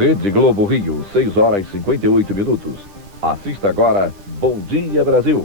Rede Globo Rio, 6 horas e 58 minutos. Assista agora Bom Dia Brasil.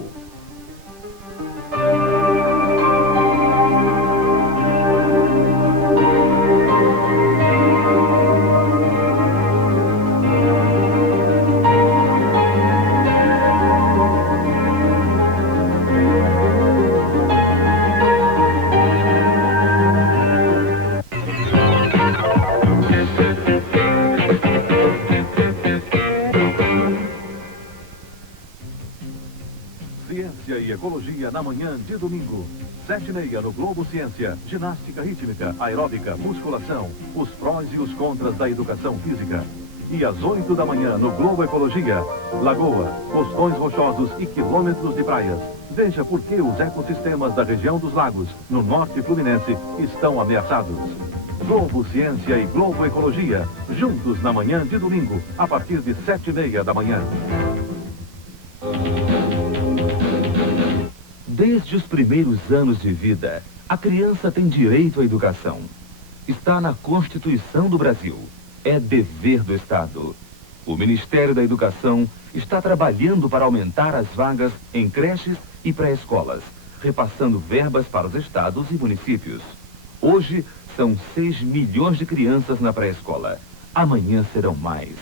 Ciência e Ecologia na manhã de domingo. 7h30 no Globo Ciência. Ginástica rítmica, aeróbica, musculação. Os prós e os contras da educação física. E às 8 da manhã no Globo Ecologia. Lagoa, costões rochosos e quilômetros de praias. Veja por que os ecossistemas da região dos lagos, no norte fluminense, estão ameaçados. Globo Ciência e Globo Ecologia. Juntos na manhã de domingo, a partir de 7h30 da manhã. Desde os primeiros anos de vida, a criança tem direito à educação. Está na Constituição do Brasil. É dever do Estado. O Ministério da Educação está trabalhando para aumentar as vagas em creches e pré-escolas, repassando verbas para os estados e municípios. Hoje, são 6 milhões de crianças na pré-escola. Amanhã serão mais.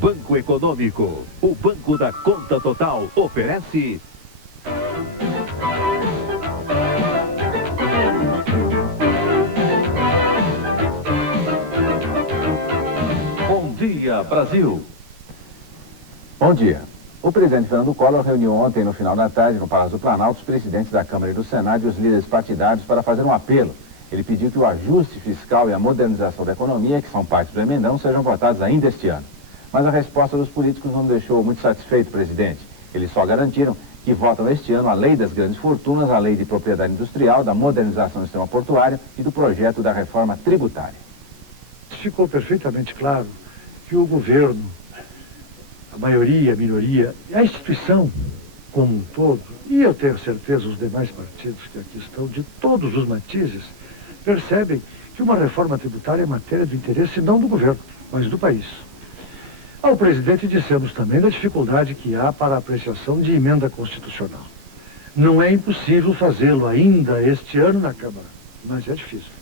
Banco Econômico, o banco da conta total, oferece... Bom Dia Brasil. Bom dia. O presidente Fernando Collor reuniu ontem, no final da tarde, no Palácio do Planalto, os presidentes da Câmara e do Senado e os líderes partidários para fazer um apelo. Ele pediu que o ajuste fiscal e a modernização da economia, que são partes do emendão, sejam votados ainda este ano. Mas a resposta dos políticos não deixou muito satisfeito o presidente. Eles só garantiram que votam este ano a lei das grandes fortunas, a lei de propriedade industrial, da modernização do sistema portuário e do projeto da reforma tributária. Ficou perfeitamente claro que o governo, a maioria, a minoria, a instituição como um todo, e eu tenho certeza os demais partidos que aqui estão, de todos os matizes, percebem que uma reforma tributária é matéria de interesse não do governo, mas do país. Ao presidente dissemos também da dificuldade que há para a apreciação de emenda constitucional. Não é impossível fazê-lo ainda este ano na Câmara, mas é difícil.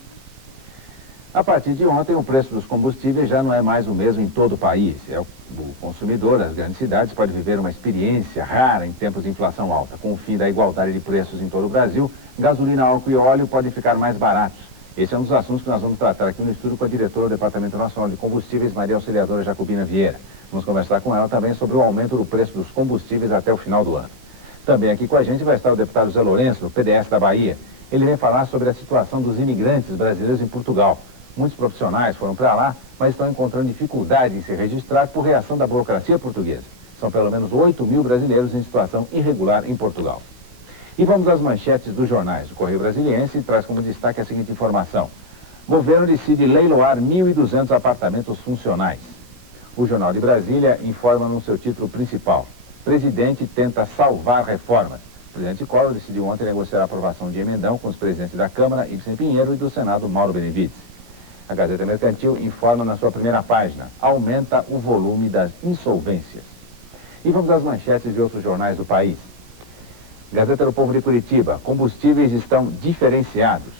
A partir de ontem, o preço dos combustíveis já não é mais o mesmo em todo o país. O consumidor das grandes cidades pode viver uma experiência rara em tempos de inflação alta. Com o fim da igualdade de preços em todo o Brasil, gasolina, álcool e óleo podem ficar mais baratos. Esse é um dos assuntos que nós vamos tratar aqui no estúdio com a diretora do Departamento Nacional de Combustíveis, Maria Auxiliadora Jacobina Vieira. Vamos conversar com ela também sobre o aumento do preço dos combustíveis até o final do ano. Também aqui com a gente vai estar o deputado Zé Lourenço, do PDS da Bahia. Ele vem falar sobre a situação dos imigrantes brasileiros em Portugal. Muitos profissionais foram para lá, mas estão encontrando dificuldade em se registrar por reação da burocracia portuguesa. São pelo menos 8 mil brasileiros em situação irregular em Portugal. E vamos às manchetes dos jornais. O Correio Brasiliense traz como destaque a seguinte informação. Governo decide leiloar 1.200 apartamentos funcionais. O Jornal de Brasília informa no seu título principal. Presidente tenta salvar reformas. O presidente Collor decidiu ontem negociar a aprovação de emendão com os presidentes da Câmara, Ibsen Pinheiro, e do Senado, Mauro Benevides. A Gazeta Mercantil informa na sua primeira página. Aumenta o volume das insolvências. E vamos às manchetes de outros jornais do país. Gazeta do Povo de Curitiba. Combustíveis estão diferenciados.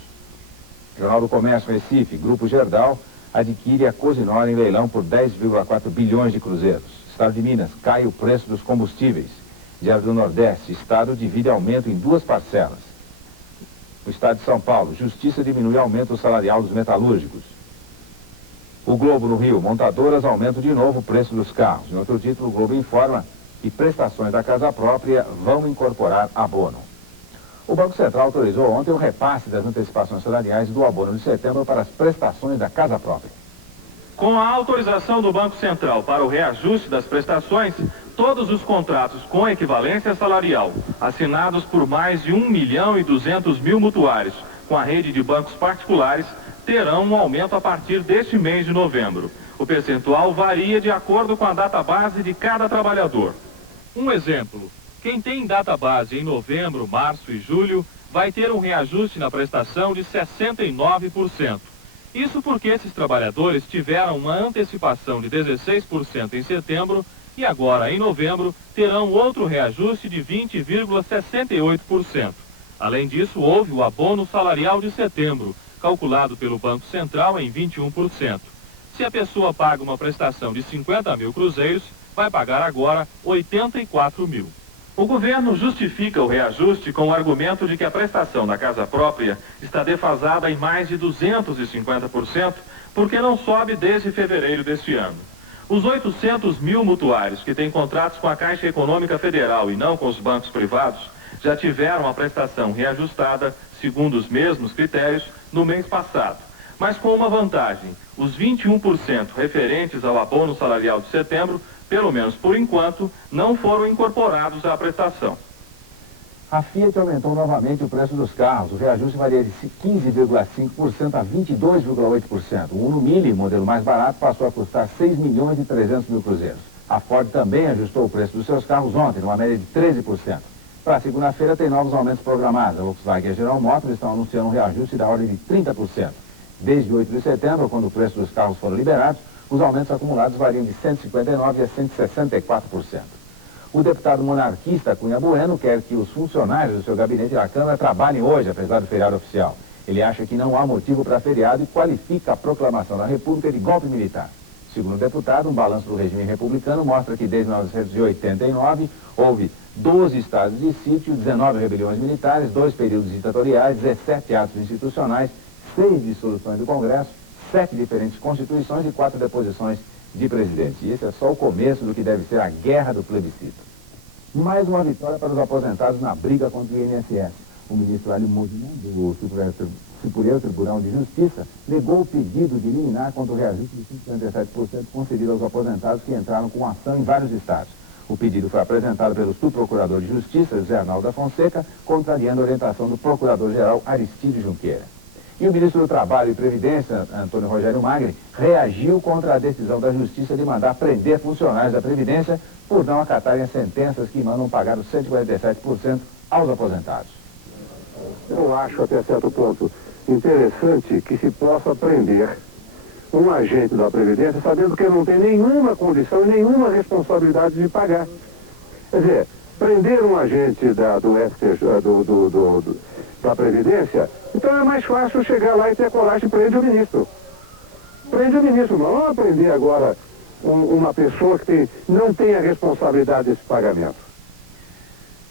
Jornal do Comércio Recife. Grupo Gerdau adquire a Cosinor em leilão por 10,4 bilhões de cruzeiros. Estado de Minas. Cai o preço dos combustíveis. Diário do Nordeste. Estado divide aumento em 2 parcelas. O Estado de São Paulo. Justiça diminui aumento salarial dos metalúrgicos. O Globo no Rio. Montadoras aumentam de novo o preço dos carros. Em outro título, o Globo informa que prestações da casa própria vão incorporar abono. O Banco Central autorizou ontem o repasse das antecipações salariais do abono de setembro para as prestações da casa própria. Com a autorização do Banco Central para o reajuste das prestações, todos os contratos com equivalência salarial, assinados por mais de 1.200.000 mutuários com a rede de bancos particulares, terão um aumento a partir deste mês de novembro. O percentual varia de acordo com a data base de cada trabalhador. Um exemplo, quem tem data base em novembro, março e julho vai ter um reajuste na prestação de 69%. Isso porque esses trabalhadores tiveram uma antecipação de 16% em setembro e agora, em novembro, terão outro reajuste de 20,68%. Além disso, houve o abono salarial de setembro, calculado pelo Banco Central em 21%. Se a pessoa paga uma prestação de 50 mil cruzeiros, vai pagar agora 84 mil. O governo justifica o reajuste com o argumento de que a prestação da casa própria está defasada em mais de 250%, porque não sobe desde fevereiro deste ano. Os 800 mil mutuários que têm contratos com a Caixa Econômica Federal e não com os bancos privados, já tiveram a prestação reajustada, segundo os mesmos critérios, no mês passado. Mas com uma vantagem: os 21% referentes ao abono salarial de setembro, pelo menos por enquanto, não foram incorporados à prestação. A Fiat aumentou novamente o preço dos carros. O reajuste varia de 15,5% a 22,8%. O Uno Mille, modelo mais barato, passou a custar 6 milhões e 300 mil cruzeiros. A Ford também ajustou o preço dos seus carros ontem, numa média de 13%. Para segunda-feira tem novos aumentos programados. A Volkswagen e a General Motors estão anunciando um reajuste da ordem de 30%. Desde 8 de setembro, quando o preço dos carros foram liberados, os aumentos acumulados variam de 159% a 164%. O deputado monarquista Cunha Bueno quer que os funcionários do seu gabinete da Câmara trabalhem hoje, apesar do feriado oficial. Ele acha que não há motivo para feriado e qualifica a proclamação da República de golpe militar. Segundo o deputado, um balanço do regime republicano mostra que desde 1989 houve 12 estados de sítio, 19 rebeliões militares, 2 períodos ditatoriais, 17 atos institucionais, 6 dissoluções do Congresso, 7 diferentes constituições e 4 deposições de presidente. E esse é só o começo do que deve ser a guerra do plebiscito. Mais uma vitória para os aposentados na briga contra o INSS. O ministro Ali Moudin, do Superior Tribunal de Justiça, negou o pedido de liminar contra o reajuste de 57% concedido aos aposentados que entraram com ação em vários estados. O pedido foi apresentado pelo subprocurador de Justiça, José Arnaldo da Fonseca, contrariando a orientação do procurador-geral Aristide Junqueira. E o ministro do Trabalho e Previdência, Antônio Rogério Magri, reagiu contra a decisão da Justiça de mandar prender funcionários da Previdência por não acatarem as sentenças que mandam pagar os 147% aos aposentados. Eu acho, até certo ponto, interessante que se possa prender um agente da Previdência sabendo que ele não tem nenhuma condição e nenhuma responsabilidade de pagar. Quer dizer, prender um agente da Previdência, então é mais fácil chegar lá e ter coragem de prender o ministro. Prende o ministro, não prender agora uma pessoa que não tem a responsabilidade desse pagamento.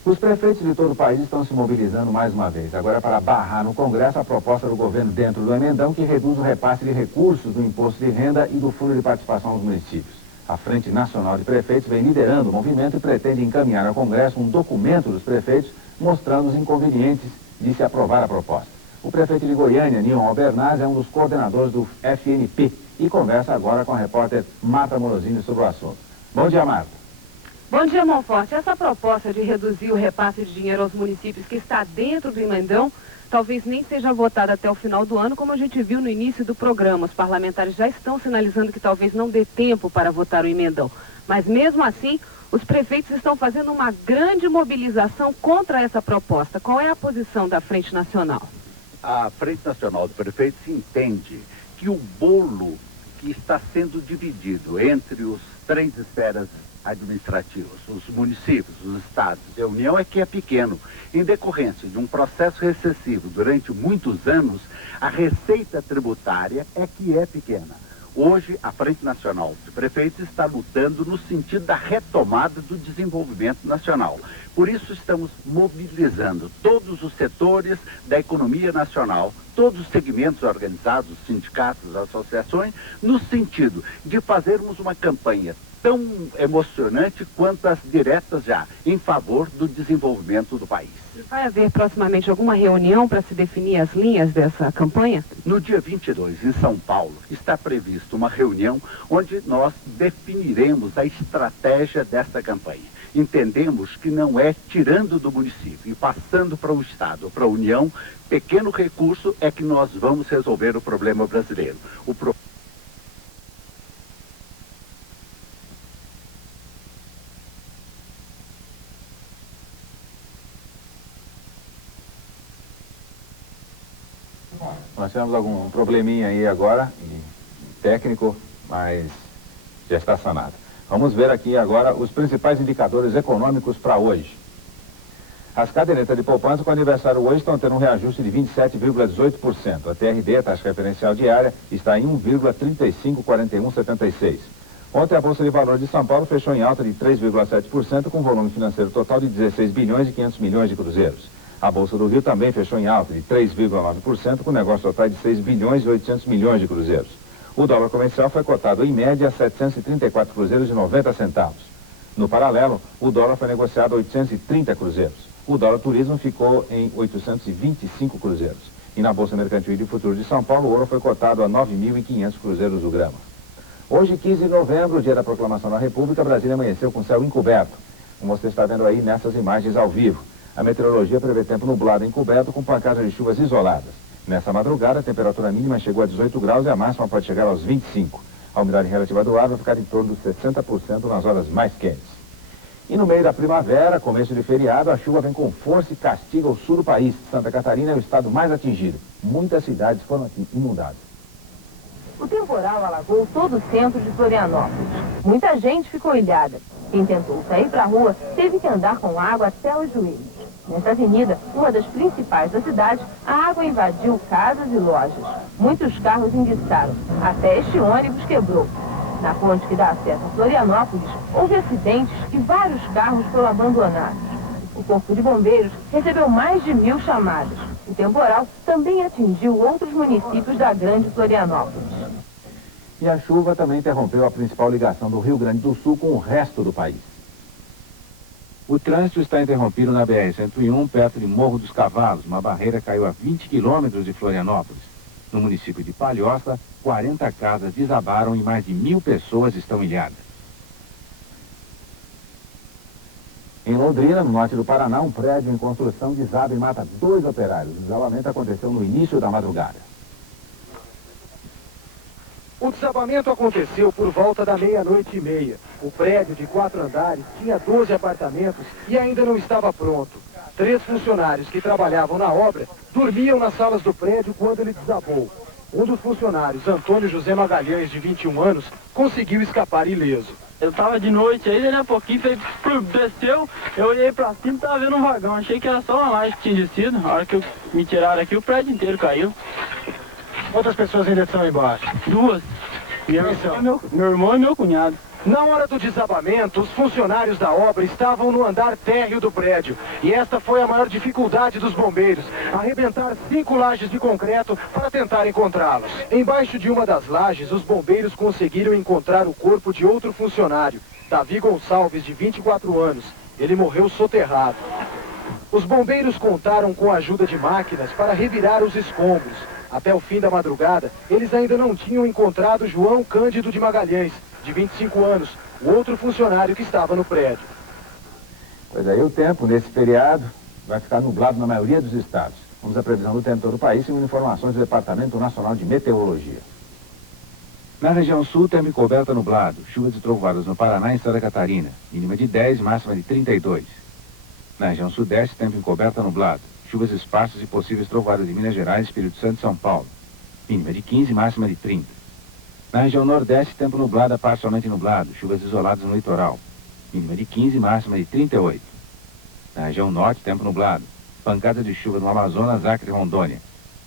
Os prefeitos de todo o país estão se mobilizando mais uma vez, agora para barrar no Congresso a proposta do governo dentro do emendão que reduz o repasse de recursos do imposto de renda e do fundo de participação dos municípios. A Frente Nacional de Prefeitos vem liderando o movimento e pretende encaminhar ao Congresso um documento dos prefeitos mostrando os inconvenientes de se aprovar a proposta. O prefeito de Goiânia, Nilton Albernaz, é um dos coordenadores do FNP e conversa agora com a repórter Marta Morosini sobre o assunto. Bom dia, Marta. Bom dia, Monforte. Essa proposta de reduzir o repasse de dinheiro aos municípios que está dentro do emendão talvez nem seja votada até o final do ano, como a gente viu no início do programa. Os parlamentares já estão sinalizando que talvez não dê tempo para votar o emendão. Mas mesmo assim, os prefeitos estão fazendo uma grande mobilização contra essa proposta. Qual é a posição da Frente Nacional? A Frente Nacional de Prefeitos entende que o bolo que está sendo dividido entre os 3 esferas administrativos, os municípios, os estados e a União é que é pequeno. Em decorrência de um processo recessivo durante muitos anos, a receita tributária é que é pequena. Hoje, a Frente Nacional de Prefeitos está lutando no sentido da retomada do desenvolvimento nacional. Por isso, estamos mobilizando todos os setores da economia nacional, todos os segmentos organizados, sindicatos, associações, no sentido de fazermos uma campanha tão emocionante quanto as diretas já, em favor do desenvolvimento do país. Vai haver proximamente alguma reunião para se definir as linhas dessa campanha? No dia 22, em São Paulo, está prevista uma reunião onde nós definiremos a estratégia dessa campanha. Entendemos que não é tirando do município e passando para o Estado ou para a União, pequeno recurso é que nós vamos resolver o problema brasileiro. nós tivemos algum probleminha aí agora, técnico, mas já está sanado. Vamos ver aqui agora os principais indicadores econômicos para hoje. As cadernetas de poupança com aniversário hoje estão tendo um reajuste de 27,18%. A TRD, a taxa referencial diária, está em 1,354176. Ontem a Bolsa de Valores de São Paulo fechou em alta de 3,7%, com volume financeiro total de 16 bilhões e 500 milhões de cruzeiros. A Bolsa do Rio também fechou em alta de 3,9%, com negócio total de 6 bilhões e 800 milhões de cruzeiros. O dólar comercial foi cotado em média a 734 cruzeiros e 90 centavos. No paralelo, o dólar foi negociado a 830 cruzeiros. O dólar turismo ficou em 825 cruzeiros. E na Bolsa Mercantil de Futuros de São Paulo, o ouro foi cotado a 9.500 cruzeiros o grama. Hoje, 15 de novembro, dia da proclamação da República, Brasília amanheceu com céu encoberto, como você está vendo aí nessas imagens ao vivo. A meteorologia prevê tempo nublado encoberto com pancadas de chuvas isoladas. Nessa madrugada, a temperatura mínima chegou a 18 graus e a máxima pode chegar aos 25. A umidade relativa do ar vai ficar em torno de 60% nas horas mais quentes. E no meio da primavera, começo de feriado, a chuva vem com força e castiga o sul do país. Santa Catarina é o estado mais atingido. Muitas cidades foram inundadas. O temporal alagou todo o centro de Florianópolis. Muita gente ficou ilhada. Quem tentou sair para a rua teve que andar com água até os joelhos. Nessa avenida, uma das principais da cidade, a água invadiu casas e lojas. Muitos carros enguiçaram. Até este ônibus quebrou. Na ponte que dá acesso a Florianópolis, houve acidentes e vários carros foram abandonados. O Corpo de Bombeiros recebeu mais de 1000 chamadas. O temporal também atingiu outros municípios da Grande Florianópolis. E a chuva também interrompeu a principal ligação do Rio Grande do Sul com o resto do país. O trânsito está interrompido na BR-101, perto de Morro dos Cavalos. Uma barreira caiu a 20 quilômetros de Florianópolis. No município de Palhoça, 40 casas desabaram e mais de 1000 pessoas estão ilhadas. Em Londrina, no norte do Paraná, um prédio em construção desaba e mata 2 operários. O desabamento aconteceu no início da madrugada. O desabamento aconteceu por volta da 00:30. O prédio de 4 andares tinha 12 apartamentos e ainda não estava pronto. 3 funcionários que trabalhavam na obra dormiam nas salas do prédio quando ele desabou. Um dos funcionários, Antônio José Magalhães, de 21 anos, conseguiu escapar ileso. Eu tava de noite aí, daí a pouquinho desceu, eu olhei pra cima e tava vendo um vagão. Achei que era só uma laje que tinha descido. A hora que me tiraram aqui, o prédio inteiro caiu. Quantas pessoas ainda estão embaixo? 2. Meu irmão e meu cunhado. Na hora do desabamento, os funcionários da obra estavam no andar térreo do prédio. E esta foi a maior dificuldade dos bombeiros, arrebentar 5 lajes de concreto para tentar encontrá-los. Embaixo de uma das lajes, os bombeiros conseguiram encontrar o corpo de outro funcionário, Davi Gonçalves, de 24 anos. Ele morreu soterrado. Os bombeiros contaram com a ajuda de máquinas para revirar os escombros. Até o fim da madrugada, eles ainda não tinham encontrado João Cândido de Magalhães, de 25 anos, o outro funcionário que estava no prédio. Pois aí o tempo nesse feriado vai ficar nublado na maioria dos estados. Vamos à previsão do tempo em todo o país, segundo informações do Departamento Nacional de Meteorologia. Na região sul, tempo encoberto nublado, chuvas e trovoadas no Paraná e Santa Catarina, mínima de 10, máxima de 32. Na região sudeste, tempo encoberto nublado, chuvas esparsas e possíveis trovoadas em Minas Gerais, Espírito Santo e São Paulo, mínima de 15, máxima de 30. Na região nordeste, tempo nublado a parcialmente nublado, chuvas isoladas no litoral, mínima de 15, máxima de 38. Na região norte, tempo nublado, pancada de chuva no Amazonas, Acre e Rondônia,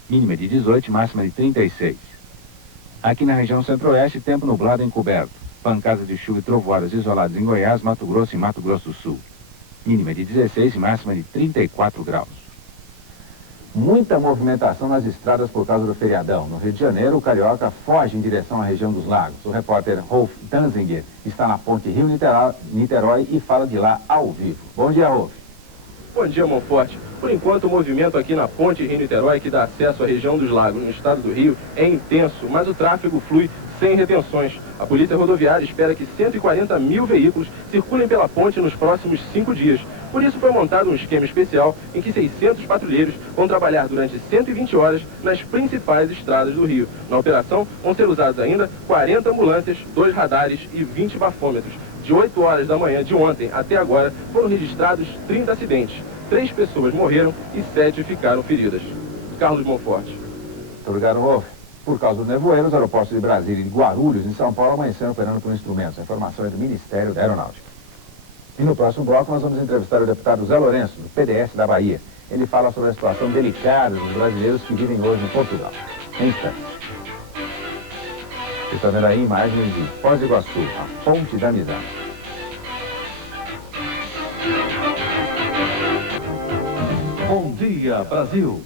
mínima de 18, máxima de 36. Aqui na região centro-oeste, tempo nublado encoberto, pancada de chuva e trovoadas isoladas em Goiás, Mato Grosso e Mato Grosso do Sul, mínima de 16 e máxima de 34 graus. Muita movimentação nas estradas por causa do feriadão. No Rio de Janeiro, o carioca foge em direção à região dos lagos. O repórter Rolf Danzinger está na ponte Rio-Niterói e fala de lá ao vivo. Bom dia, Rolf. Bom dia, Monforte. Por enquanto, o movimento aqui na ponte Rio-Niterói, que dá acesso à região dos lagos no estado do Rio, é intenso, mas o tráfego flui sem retenções. A Polícia Rodoviária espera que 140 mil veículos circulem pela ponte nos próximos 5 dias. Por isso foi montado um esquema especial em que 600 patrulheiros vão trabalhar durante 120 horas nas principais estradas do Rio. Na operação vão ser usados ainda 40 ambulâncias, 2 radares e 20 bafômetros. De 8 horas da manhã de ontem até agora foram registrados 30 acidentes. 3 pessoas morreram e 7 ficaram feridas. Carlos Monforte. Muito obrigado, Wolf. Por causa do nevoeiro, os aeroportos de Brasília e de Guarulhos, em São Paulo, amanheceram operando por instrumentos. A informação é do Ministério da Aeronáutica. E no próximo bloco, nós vamos entrevistar o deputado Zé Lourenço, do PDS da Bahia. Ele fala sobre a situação delicada dos brasileiros que vivem hoje em Portugal. Em instantes. Você está vendo aí imagens de Foz do Iguaçu, a Ponte da Amizade. Bom dia, Brasil.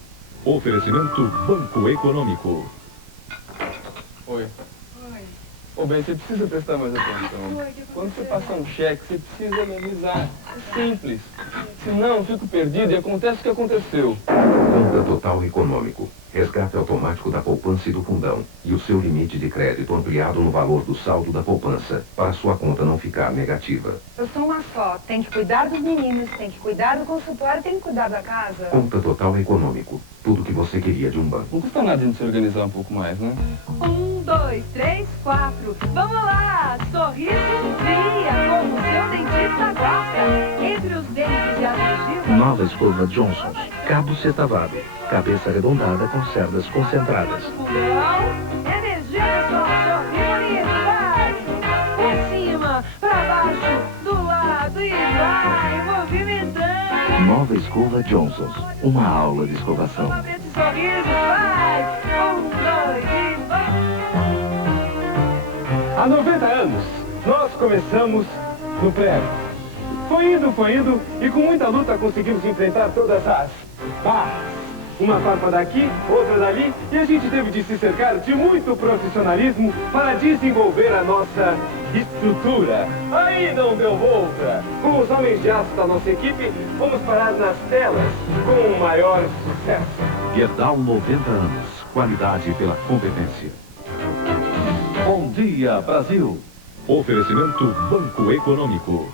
Oferecimento Banco Econômico. Oi. Ô, bem, você precisa prestar mais atenção. Quando você passar um cheque, você precisa analisar. É simples. Senão, eu fico perdido e acontece o que aconteceu. Conta Total Econômico. Resgate automático da poupança e do fundão. E o seu limite de crédito ampliado no valor do saldo da poupança, para a sua conta não ficar negativa. Eu sou uma só. Tem que cuidar dos meninos, tem que cuidar do consultório, tem que cuidar da casa. Conta Total Econômico. Tudo que você queria de um banco. Não custa nada a gente se organizar um pouco mais, né? 1, 2, 3, 4. Vamos lá! Sorriso Via, como o seu dentista gosta. Entre os dentes de alergia... Nova escova Johnson's. Cabo setavado. Cabeça arredondada com cerdas concentradas. Energia só, sorriso, vai! Pra cima, pra baixo, do lado e vai, movimentando. Nova escova Johnson's. Uma aula de escovação. Sorriso, vai! 1, 2 e vai! Há 90 anos, nós começamos no prédio. Foi indo, e com muita luta conseguimos enfrentar todas as barras. Uma farpa daqui, outra dali, e a gente teve de se cercar de muito profissionalismo para desenvolver a nossa estrutura. Aí não deu volta. Com os homens de aço da nossa equipe, fomos parar nas telas com o maior sucesso. Gerdau 90 anos. Qualidade pela competência. Bom dia, Brasil. Oferecimento Banco Econômico.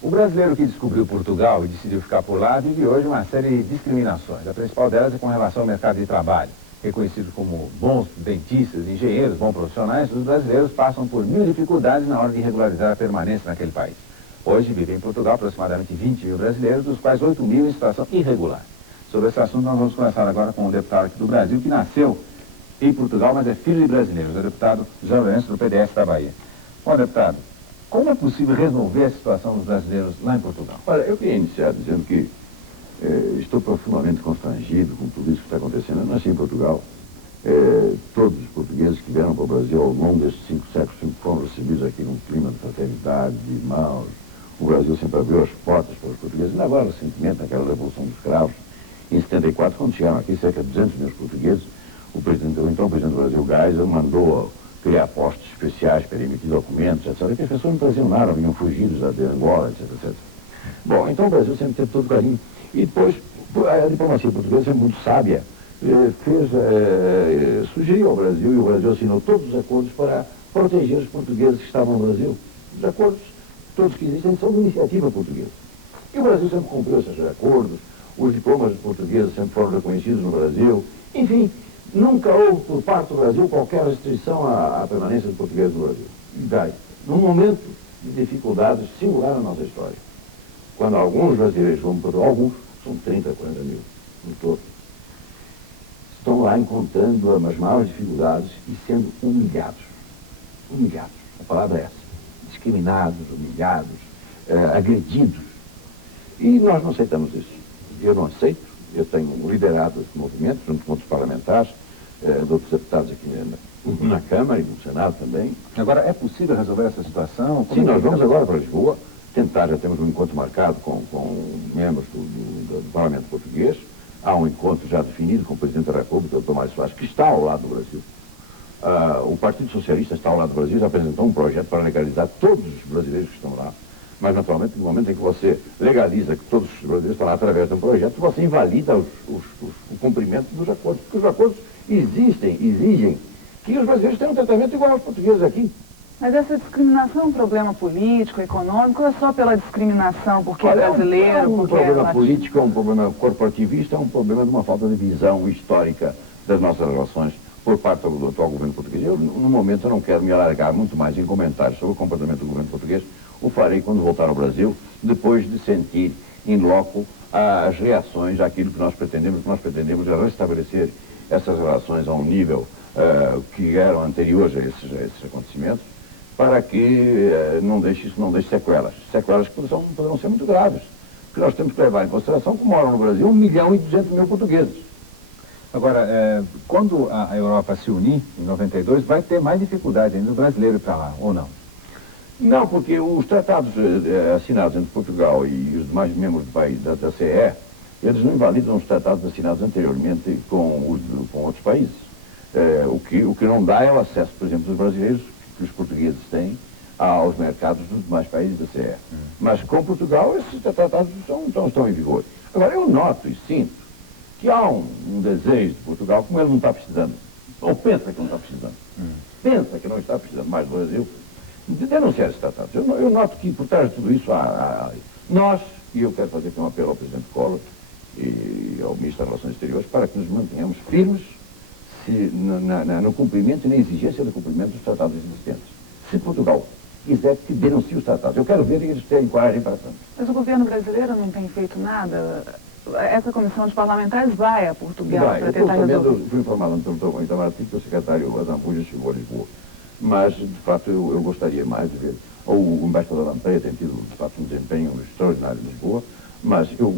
O brasileiro que descobriu Portugal e decidiu ficar por lá vive hoje uma série de discriminações. A principal delas é com relação ao mercado de trabalho. Reconhecidos como bons dentistas, engenheiros, bons profissionais, os brasileiros passam por mil dificuldades na hora de regularizar a permanência naquele país. Hoje vivem em Portugal aproximadamente 20 mil brasileiros, dos quais 8 mil em situação irregular. Sobre esse assunto nós vamos conversar agora com um deputado aqui do Brasil que nasceu em Portugal, mas é filho de brasileiros, é o deputado Zé Lourenço do PDS da Bahia. Bom, deputado, como é possível resolver a situação dos brasileiros lá em Portugal? Olha, eu queria iniciar dizendo que estou profundamente constrangido com tudo isso que está acontecendo. Eu nasci em Portugal. Todos os portugueses que vieram para o Brasil ao longo desses 5 séculos foram recebidos aqui num clima de fraternidade, de irmãos. O Brasil sempre abriu as portas para os portugueses. Ainda agora, recentemente, naquela Revolução dos Cravos, em 74, quando chegaram aqui cerca de 200 mil portugueses, o então presidente do Brasil, Geisel, mandou criar postos especiais para emitir documentos, etc. E as pessoas não traziam nada, vinham fugidos de Angola, etc. Bom, então o Brasil sempre teve todo carinho. E depois, a diplomacia portuguesa é muito sábia. Sugeriu ao Brasil, e o Brasil assinou todos os acordos para proteger os portugueses que estavam no Brasil. Os acordos, todos que existem, são de iniciativa portuguesa. E o Brasil sempre cumpriu esses acordos, os diplomas portugueses sempre foram reconhecidos no Brasil. Enfim, nunca houve, por parte do Brasil, qualquer restrição à permanência dos portugueses no Brasil. E daí, num momento de dificuldades singular na nossa história, quando alguns brasileiros vão para alguns, são 30, 40 mil no todo, estão lá encontrando as maiores dificuldades e sendo humilhados. Humilhados, a palavra é essa. Discriminados, humilhados, agredidos. E nós não aceitamos isso. Eu não aceito. Eu tenho liderado esse movimento, junto com outros parlamentares, de outros deputados aqui na Câmara e no Senado também. Agora, é possível resolver essa situação? Sim, nós vamos agora para Lisboa tentar, já temos um encontro marcado com membros do Parlamento Português. Há um encontro já definido com o Presidente da República, o Tomás Soares, que está ao lado do Brasil. O Partido Socialista está ao lado do Brasil, já apresentou um projeto para legalizar todos os brasileiros que estão lá. Mas, naturalmente, no momento em que você legaliza que todos os brasileiros estão lá através de um projeto, você invalida o cumprimento dos acordos. Porque os acordos exigem que os brasileiros tenham um tratamento igual aos portugueses aqui. Mas essa discriminação é um problema político, econômico, ou é só pela discriminação porque é brasileiro? É um problema político, é um problema corporativista, é um problema de uma falta de visão histórica das nossas relações por parte do atual governo português. No momento, eu não quero me alargar muito mais em comentários sobre o comportamento do governo português. o farei quando voltar ao Brasil, depois de sentir em loco as reações àquilo que nós pretendemos. É restabelecer essas relações a um nível que eram anteriores a esses acontecimentos, para que isso não deixe sequelas que poderão ser muito graves, que nós temos que levar em consideração que moram no Brasil 1.200.000 portugueses. Agora, quando a Europa se unir, em 92, vai ter mais dificuldade ainda do brasileiro ir para lá, ou não? Não, porque os tratados assinados entre Portugal e os demais membros do país da CE, eles não invalidam os tratados assinados anteriormente com outros países. O que não dá é o acesso, por exemplo, dos brasileiros, que os portugueses têm, aos mercados dos demais países da CE. Mas com Portugal, esses tratados estão em vigor. Agora, eu noto e sinto que há um desejo de Portugal, como ele não está precisando, ou pensa que não está precisando, pensa que não está precisando mais do Brasil, de denunciar esses tratados. Eu noto que por trás de tudo isso nós, e eu quero fazer aqui um apelo ao Presidente Collor e ao Ministro das Relações Exteriores, para que nos mantenhamos firmes no cumprimento e na exigência do cumprimento dos tratados existentes. Se Portugal quiser que denuncie os tratados, eu quero ver eles terem coragem para tanto. Mas o governo brasileiro não tem feito nada? Essa comissão de parlamentares vai a Portugal para tentar resolver? Eu fui informado pelo Itamaraty que o secretário Azambuja chegou a Lisboa. Mas, de fato, eu gostaria mais de ver. O embaixador Lampreia tem tido, de fato, um desempenho extraordinário em Lisboa, mas eu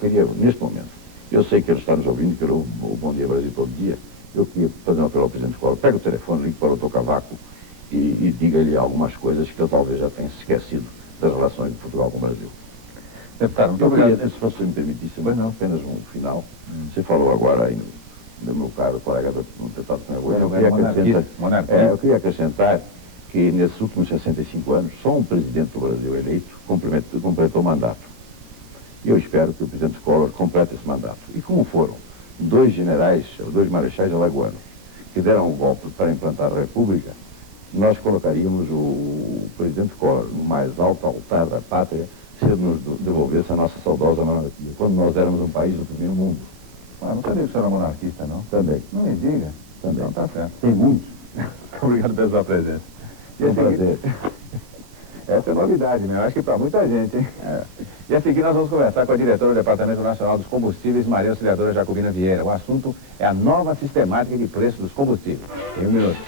queria, neste momento, eu sei que ele está nos ouvindo, que o Bom Dia Brasil todo dia, eu queria fazer um apelo ao Presidente Collor. Pega o telefone, ligue para o Dr. Cavaco e diga-lhe algumas coisas que eu talvez já tenha esquecido das relações de Portugal com o Brasil. Deputado, eu queria, se você me permitisse, mas não apenas um final. Você falou agora aí do meu caro colega deputado eu queria acrescentar que nesses últimos 65 anos, só um presidente do Brasil eleito completou o mandato. E eu espero que o presidente Collor complete esse mandato. E como foram dois marechais alagoanos que deram um golpe para implantar a República, nós colocaríamos o presidente Collor no mais alto altar da pátria se ele nos devolvesse a nossa saudosa monarquia, quando nós éramos um país do primeiro mundo. Não sabia que o senhor era monarquista, não? Também. Não me diga. Também. Não, tá certo. Tem muitos. Obrigado pela sua presença. Um prazer. Essa é novidade, né? Eu acho que para muita gente, hein? E a seguir nós vamos conversar com a diretora do Departamento Nacional dos Combustíveis, Maria Auxiliadora Jacobina Vieira. O assunto é a nova sistemática de preço dos combustíveis. Em um minuto.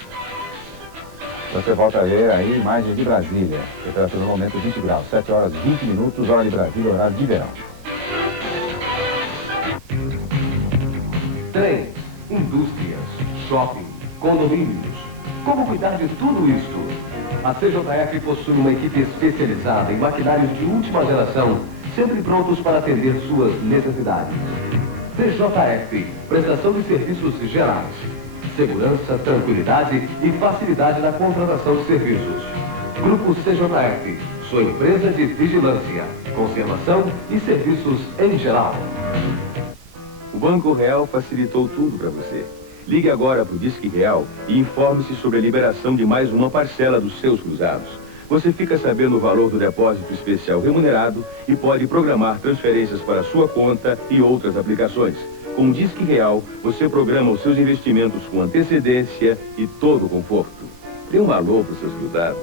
Você volta a ver aí imagens de Brasília. Temperatura no momento 20 graus, 7 horas 20 minutos, hora de Brasília, horário de verão. Trens, indústrias, shopping, condomínios. Como cuidar de tudo isso? A CJF possui uma equipe especializada em maquinários de última geração, sempre prontos para atender suas necessidades. CJF, prestação de serviços gerais. Segurança, tranquilidade e facilidade na contratação de serviços. Grupo CJF, sua empresa de vigilância, conservação e serviços em geral. O Banco Real facilitou tudo para você. Ligue agora para o Disque Real e informe-se sobre a liberação de mais uma parcela dos seus cruzados. Você fica sabendo o valor do depósito especial remunerado e pode programar transferências para sua conta e outras aplicações. Com o Disque Real, você programa os seus investimentos com antecedência e todo o conforto. Dê um valor para os seus cruzados.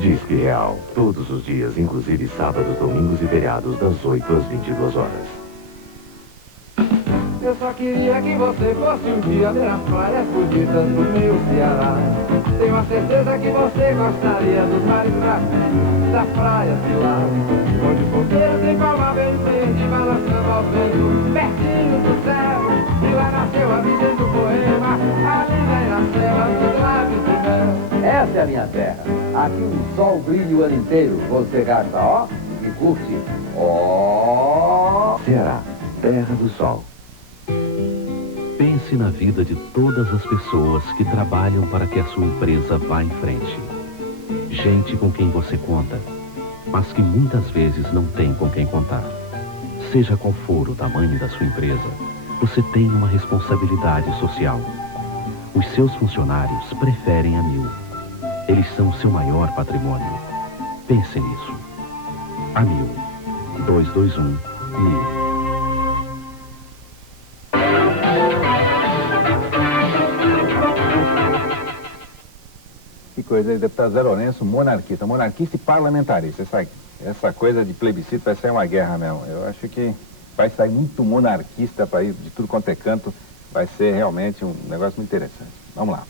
Disque Real, todos os dias, inclusive sábados, domingos e feriados, das 8 às 22 horas. Eu só queria que você fosse um dia ver as praias bonitas do meu Ceará. Tenho a certeza que você gostaria dos mares bravios, das praias de lá, onde o coqueiro tem palma bem verde, balançando ao vento, pertinho do céu. E lá nasceu a vida do poema, a linda Iracema dos lábios de mel. Essa é a minha terra. Aqui o sol brilha o ano inteiro. Você gasta, ó, e curte. Ó. Ceará, terra do sol. Pense na vida de todas as pessoas que trabalham para que a sua empresa vá em frente. Gente com quem você conta, mas que muitas vezes não tem com quem contar. Seja qual for o tamanho da sua empresa, você tem uma responsabilidade social. Os seus funcionários preferem a Mil. Eles são seu maior patrimônio. Pense nisso. A Mil. 221 Mil. Que coisa aí, deputado Zé Lourenço, monarquista e parlamentarista. Essa coisa de plebiscito vai ser uma guerra mesmo. Eu acho que vai sair muito monarquista para ir de tudo quanto é canto. Vai ser realmente um negócio muito interessante. Vamos lá.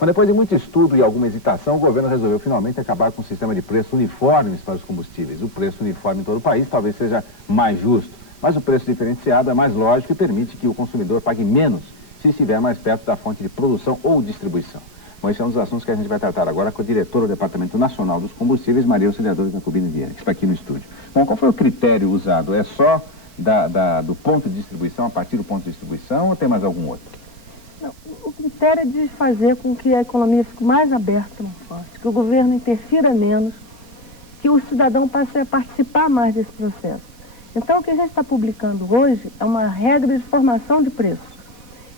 Mas depois de muito estudo e alguma hesitação, o governo resolveu finalmente acabar com o sistema de preços uniformes para os combustíveis. O preço uniforme em todo o país talvez seja mais justo, mas o preço diferenciado é mais lógico e permite que o consumidor pague menos se estiver mais perto da fonte de produção ou distribuição. Bom, esse é um dos assuntos que a gente vai tratar agora com a diretora do Departamento Nacional dos Combustíveis, Maria Auxiliadora Jacobini Vieira, que está aqui no estúdio. Bom, qual foi o critério usado? É só do ponto de distribuição, a partir do ponto de distribuição, ou tem mais algum outro? Não, o critério é de fazer com que a economia fique mais aberta, mais forte, que o governo interfira menos, que o cidadão passe a participar mais desse processo. Então, o que a gente está publicando hoje é uma regra de formação de preços.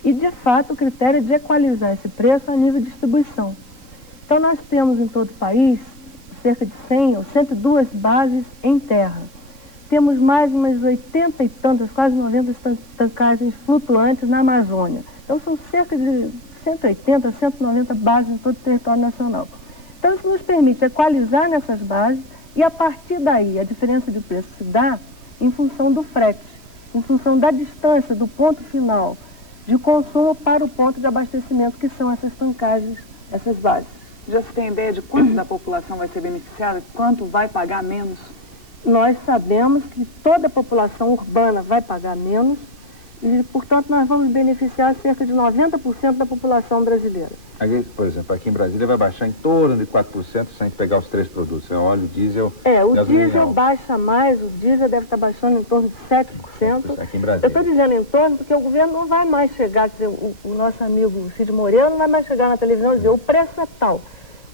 E, de fato, o critério é de equalizar esse preço a nível de distribuição. Então, nós temos em todo o país cerca de 100 ou 102 bases em terra. Temos mais umas 80 e tantas, quase 90 estancagens flutuantes na Amazônia. Então, são cerca de 180, 190 bases em todo o território nacional. Então, isso nos permite equalizar nessas bases e, a partir daí, a diferença de preço se dá em função do frete, em função da distância do ponto final de consumo para o ponto de abastecimento, que são essas estancagens, essas bases. Já se tem ideia de quanto da população vai ser beneficiada, quanto vai pagar menos? Nós sabemos que toda a população urbana vai pagar menos e, portanto, nós vamos beneficiar cerca de 90% da população brasileira. Aqui, por exemplo, aqui em Brasília vai baixar em torno de 4% se a gente pegar os três produtos, né? Óleo, diesel, o diesel baixa mais, o diesel deve estar baixando em torno de 7%. Aqui em Brasília. Eu estou dizendo em torno porque o governo não vai mais chegar, o nosso amigo Cid Moreira não vai mais chegar na televisão e dizer o preço é tal.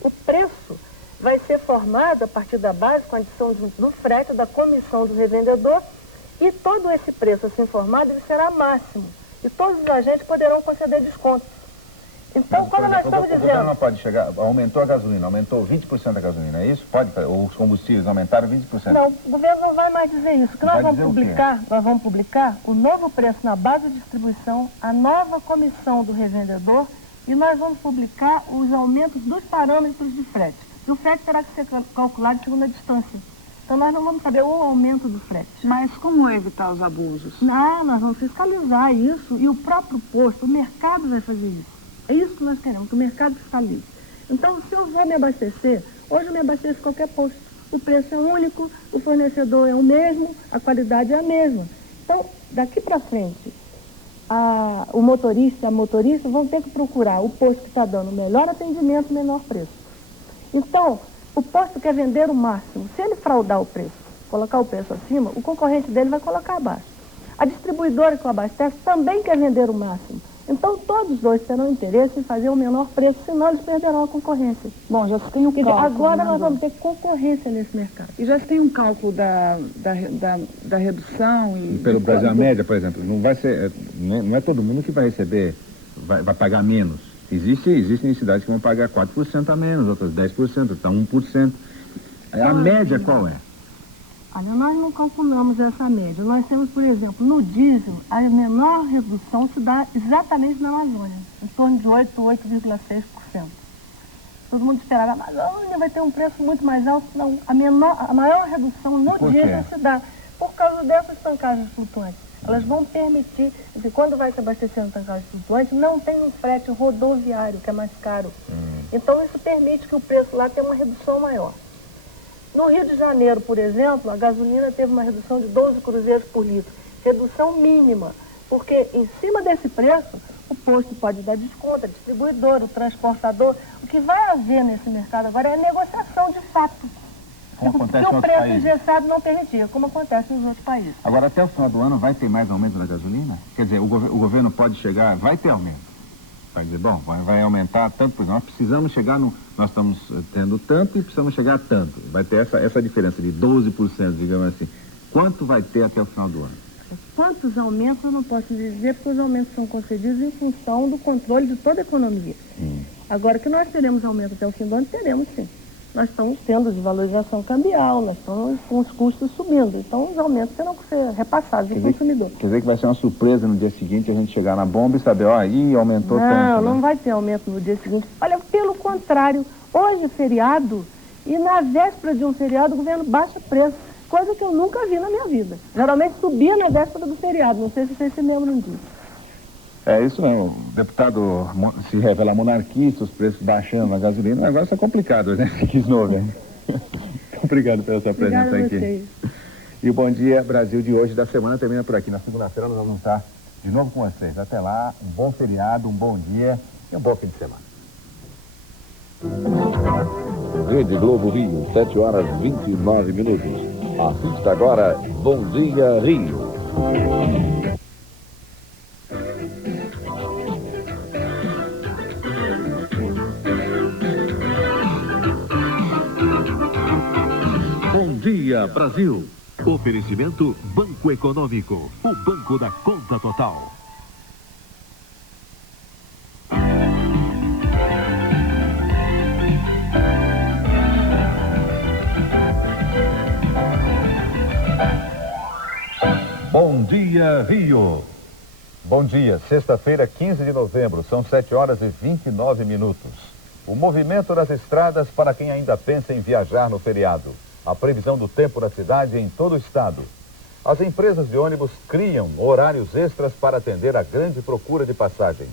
O preço vai ser formado a partir da base com a adição do frete, da comissão do revendedor, e todo esse preço assim formado ele será máximo. E todos os agentes poderão conceder desconto. Então, como nós estamos dizendo... O governo não pode chegar, aumentou a gasolina, aumentou 20% a gasolina, é isso? Pode? Os combustíveis aumentaram 20%? Não, o governo não vai mais dizer isso. O que nós vamos publicar o novo preço na base de distribuição, a nova comissão do revendedor, e nós vamos publicar os aumentos dos parâmetros de frete. E o frete terá que ser calculado segundo a distância. Então nós não vamos saber o aumento do frete. Mas como evitar os abusos? Nós vamos fiscalizar isso e o próprio posto, o mercado vai fazer isso. É isso que nós queremos, que o mercado fiscalize. Então, se eu vou me abastecer, hoje eu me abasteço em qualquer posto. O preço é único, o fornecedor é o mesmo, a qualidade é a mesma. Então, daqui para frente, o motorista, a motorista vão ter que procurar o posto que está dando o melhor atendimento e menor preço. Então, o posto quer vender o máximo. Se ele fraudar o preço, colocar o preço acima, o concorrente dele vai colocar abaixo. A distribuidora que o abastece também quer vender o máximo. Então, todos os dois terão interesse em fazer o menor preço, senão eles perderão a concorrência. Bom, já se tem um cálculo. Agora nós vamos ter concorrência nesse mercado. E já se tem um cálculo da redução? Pelo Brasil, a média, por exemplo, não vai ser, não é todo mundo que vai receber, vai pagar menos. Existem cidades que vão pagar 4% a menos, outras 10%, outras 1%. A média qual é? Olha, nós não calculamos essa média. Nós temos, por exemplo, no diesel, a menor redução se dá exatamente na Amazônia, em torno de 8,6%. Todo mundo esperava, a Amazônia vai ter um preço muito mais alto. Não, a maior redução no diesel se dá por causa dessas tancagens flutuantes. Elas vão permitir que quando vai se abastecer em tancagens flutuantes, não tem um frete rodoviário, que é mais caro. Então isso permite que o preço lá tenha uma redução maior. No Rio de Janeiro, por exemplo, a gasolina teve uma redução de 12 cruzeiros por litro. Redução mínima, porque em cima desse preço, o posto pode dar desconto, a distribuidora, o transportador. O que vai haver nesse mercado agora é negociação de fato. Como acontece que o preço engessado não permitia, como acontece nos outros países. Agora, até o final do ano, vai ter mais aumento da gasolina? Quer dizer, o governo pode chegar, vai ter aumento. Vai dizer, bom, vai aumentar tanto, porque nós precisamos chegar nós estamos tendo tanto e precisamos chegar a tanto. Vai ter essa diferença de 12%, digamos assim. Quanto vai ter até o final do ano? Quantos aumentos eu não posso dizer, porque os aumentos são concedidos em função do controle de toda a economia. Agora, que nós teremos aumento até o fim do ano, teremos sim. Nós estamos tendo desvalorização cambial, nós estamos com os custos subindo. Então, os aumentos terão que ser repassados ao consumidor. Quer dizer que vai ser uma surpresa no dia seguinte a gente chegar na bomba e saber, aumentou tanto. Não vai ter aumento no dia seguinte. Olha, pelo contrário, Hoje, feriado, e na véspera de um feriado, o governo baixa preço, coisa que eu nunca vi na minha vida. Geralmente subia na véspera do feriado, não sei se vocês se lembram disso. É isso mesmo, o deputado se revela monarquista, os preços baixando na gasolina, o negócio é complicado, né? Quis novo, hein? Obrigado pela sua presença aqui. E o Bom Dia Brasil de hoje, da semana, termina por aqui. Na segunda-feira nós vamos estar de novo com vocês. Até lá, um bom feriado, um bom dia e um bom fim de semana. Rede Globo Rio, 7 horas 29 minutos. Assista agora Bom Dia Rio. Bom Dia Brasil. Oferecimento Banco Econômico, o banco da conta total. Bom dia, Rio. Bom dia, sexta-feira, 15 de novembro, são 7 horas e 29 minutos. O movimento das estradas para quem ainda pensa em viajar no feriado. A previsão do tempo na cidade em todo o estado. As empresas de ônibus criam horários extras para atender a grande procura de passagens.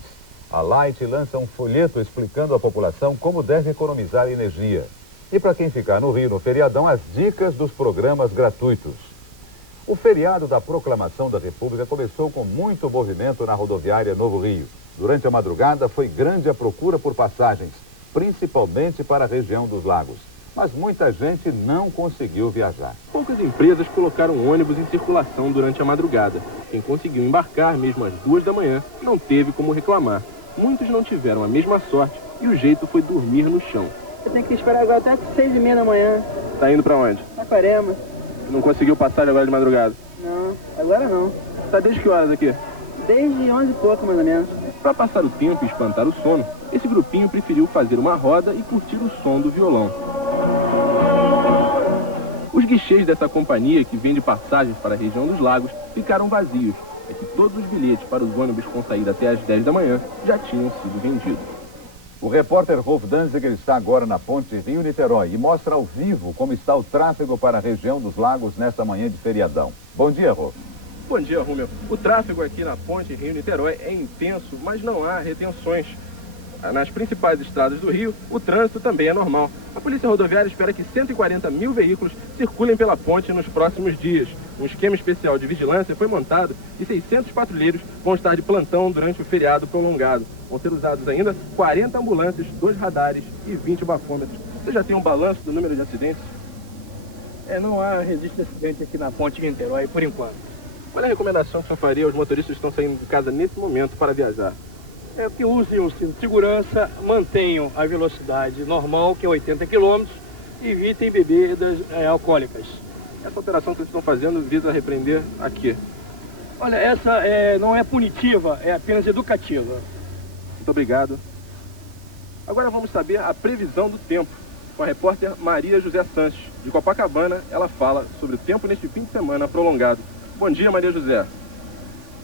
A Light lança um folheto explicando à população como deve economizar energia. E para quem ficar no Rio no feriadão, as dicas dos programas gratuitos. O feriado da Proclamação da República começou com muito movimento na rodoviária Novo Rio. Durante a madrugada foi grande a procura por passagens, principalmente para a região dos lagos. Mas muita gente não conseguiu viajar. Poucas empresas colocaram ônibus em circulação durante a madrugada. Quem conseguiu embarcar mesmo às 2 da manhã não teve como reclamar. Muitos não tiveram a mesma sorte e o jeito foi dormir no chão. Eu tenho que esperar agora até 6h30 da manhã. Tá indo pra onde? Saquarema. Não conseguiu passar agora de madrugada? Não, agora não. Tá desde que horas aqui? Desde 11 e pouco, mais ou menos. Para passar o tempo e espantar o sono, esse grupinho preferiu fazer uma roda e curtir o som do violão. Os guichês dessa companhia, que vende passagens para a região dos lagos, ficaram vazios. É que todos os bilhetes para os ônibus com saída até às 10 da manhã já tinham sido vendidos. O repórter Rolf Danziger está agora na ponte Rio-Niterói e mostra ao vivo como está o tráfego para a região dos lagos nesta manhã de feriadão. Bom dia, Rolf. Bom dia, Rúmel. O tráfego aqui na ponte Rio-Niterói é intenso, mas não há retenções. Nas principais estradas do Rio, o trânsito também é normal. A Polícia Rodoviária espera que 140 mil veículos circulem pela ponte nos próximos dias. Um esquema especial de vigilância foi montado e 600 patrulheiros vão estar de plantão durante o feriado prolongado. Vão ser usados ainda 40 ambulâncias, 2 radares e 20 bafômetros. Você já tem um balanço do número de acidentes? Não há registro de acidente aqui na ponte Rio-Niterói por enquanto. Qual é a recomendação que o senhor faria aos motoristas que estão saindo de casa nesse momento para viajar? Que usem o cinto de segurança, mantenham a velocidade normal, que é 80 km, e evitem bebidas alcoólicas. Essa operação que vocês estão fazendo visa repreender a quê? Olha, essa não é punitiva, é apenas educativa. Muito obrigado. Agora vamos saber a previsão do tempo. Com a repórter Maria José Sanches, de Copacabana, ela fala sobre o tempo neste fim de semana prolongado. Bom dia, Maria José.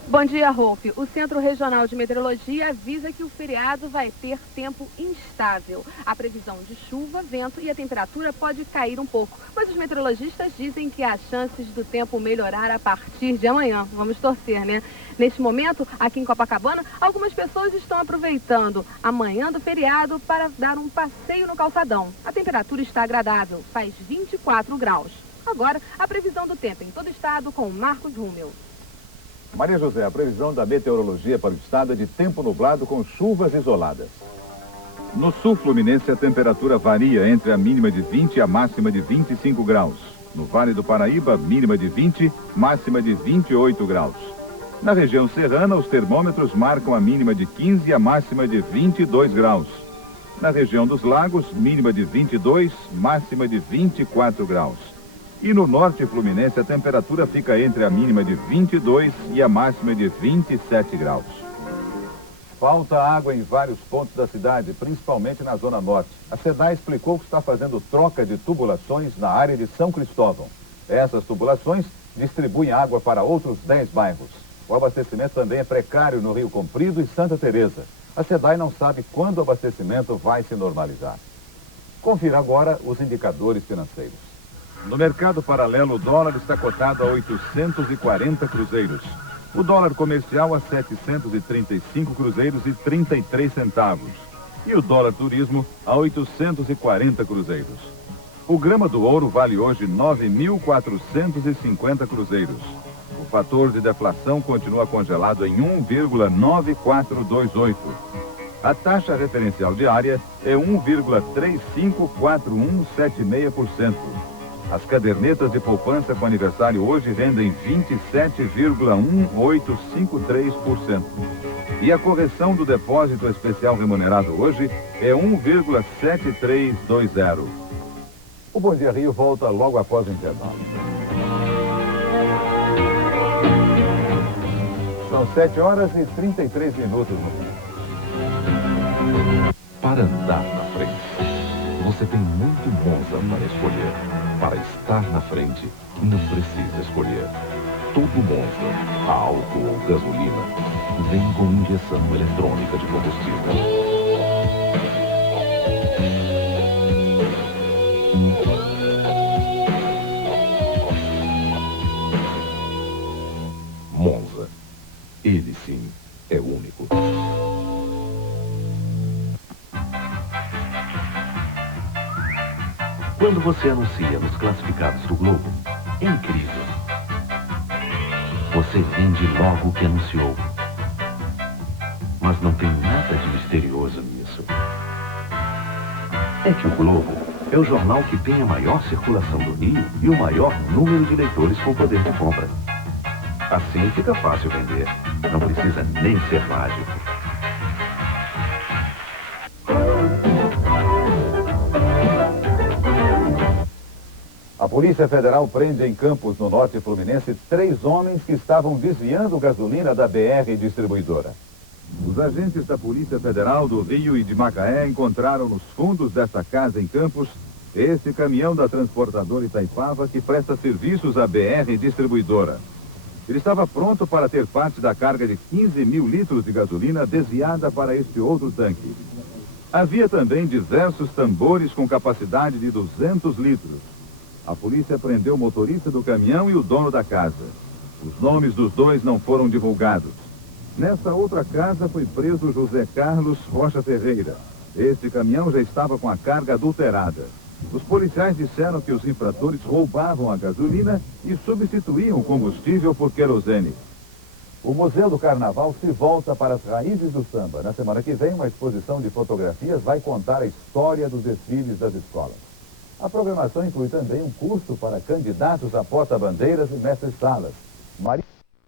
Bom dia, Rolf. O Centro Regional de Meteorologia avisa que o feriado vai ter tempo instável. A previsão de chuva, vento e a temperatura pode cair um pouco. Mas os meteorologistas dizem que há chances do tempo melhorar a partir de amanhã. Vamos torcer, né? Neste momento, aqui em Copacabana, algumas pessoas estão aproveitando a manhã do feriado para dar um passeio no calçadão. A temperatura está agradável, faz 24 graus. Agora, a previsão do tempo em todo o estado com Marcos Rúmel. Maria José, a previsão da meteorologia para o estado é de tempo nublado com chuvas isoladas. No sul fluminense, a temperatura varia entre a mínima de 20 e a máxima de 25 graus. No Vale do Paraíba, mínima de 20, máxima de 28 graus. Na região serrana, os termômetros marcam a mínima de 15 e a máxima de 22 graus. Na região dos lagos, mínima de 22, máxima de 24 graus. E no norte fluminense, a temperatura fica entre a mínima de 22 e a máxima de 27 graus. Falta água em vários pontos da cidade, principalmente na zona norte. A SEDAI explicou que está fazendo troca de tubulações na área de São Cristóvão. Essas tubulações distribuem água para outros 10 bairros. O abastecimento também é precário no Rio Comprido e Santa Teresa. A SEDAI não sabe quando o abastecimento vai se normalizar. Confira agora os indicadores financeiros. No mercado paralelo, o dólar está cotado a 840 cruzeiros. O dólar comercial a 735 cruzeiros e 33 centavos. E o dólar turismo a 840 cruzeiros. O grama do ouro vale hoje 9.450 cruzeiros. O fator de deflação continua congelado em 1,9428. A taxa referencial diária é 1,354176%. As cadernetas de poupança com aniversário hoje rendem 27,1853%. E a correção do depósito especial remunerado hoje é 1,7320. O Bom Dia Rio volta logo após o intervalo. São 7 horas e 33 minutos no Rio. Para andar na frente, você tem muito Monza para escolher. Para estar na frente, não precisa escolher. Todo Monza, a álcool ou gasolina, vem com injeção eletrônica de combustível. Monza, ele sim é único. Quando você anuncia nos classificados do Globo, é incrível. Você vende logo o que anunciou. Mas não tem nada de misterioso nisso. É que o Globo é o jornal que tem a maior circulação do Rio e o maior número de leitores com poder de compra. Assim fica fácil vender. Não precisa nem ser mágico. A Polícia Federal prende em Campos, no norte fluminense, 3 homens que estavam desviando gasolina da BR distribuidora. Os agentes da Polícia Federal do Rio e de Macaé encontraram nos fundos desta casa em Campos esse caminhão da transportadora Itaipava que presta serviços à BR distribuidora. Ele estava pronto para ter parte da carga de 15 mil litros de gasolina desviada para este outro tanque. Havia também diversos tambores com capacidade de 200 litros. A polícia prendeu o motorista do caminhão e o dono da casa. Os nomes dos dois não foram divulgados. Nessa outra casa foi preso José Carlos Rocha Ferreira. Este caminhão já estava com a carga adulterada. Os policiais disseram que os infratores roubavam a gasolina e substituíam o combustível por querosene. O Museu do Carnaval se volta para as raízes do samba. Na semana que vem, uma exposição de fotografias vai contar a história dos desfiles das escolas. A programação inclui também um curso para candidatos a porta-bandeiras e mestres-salas.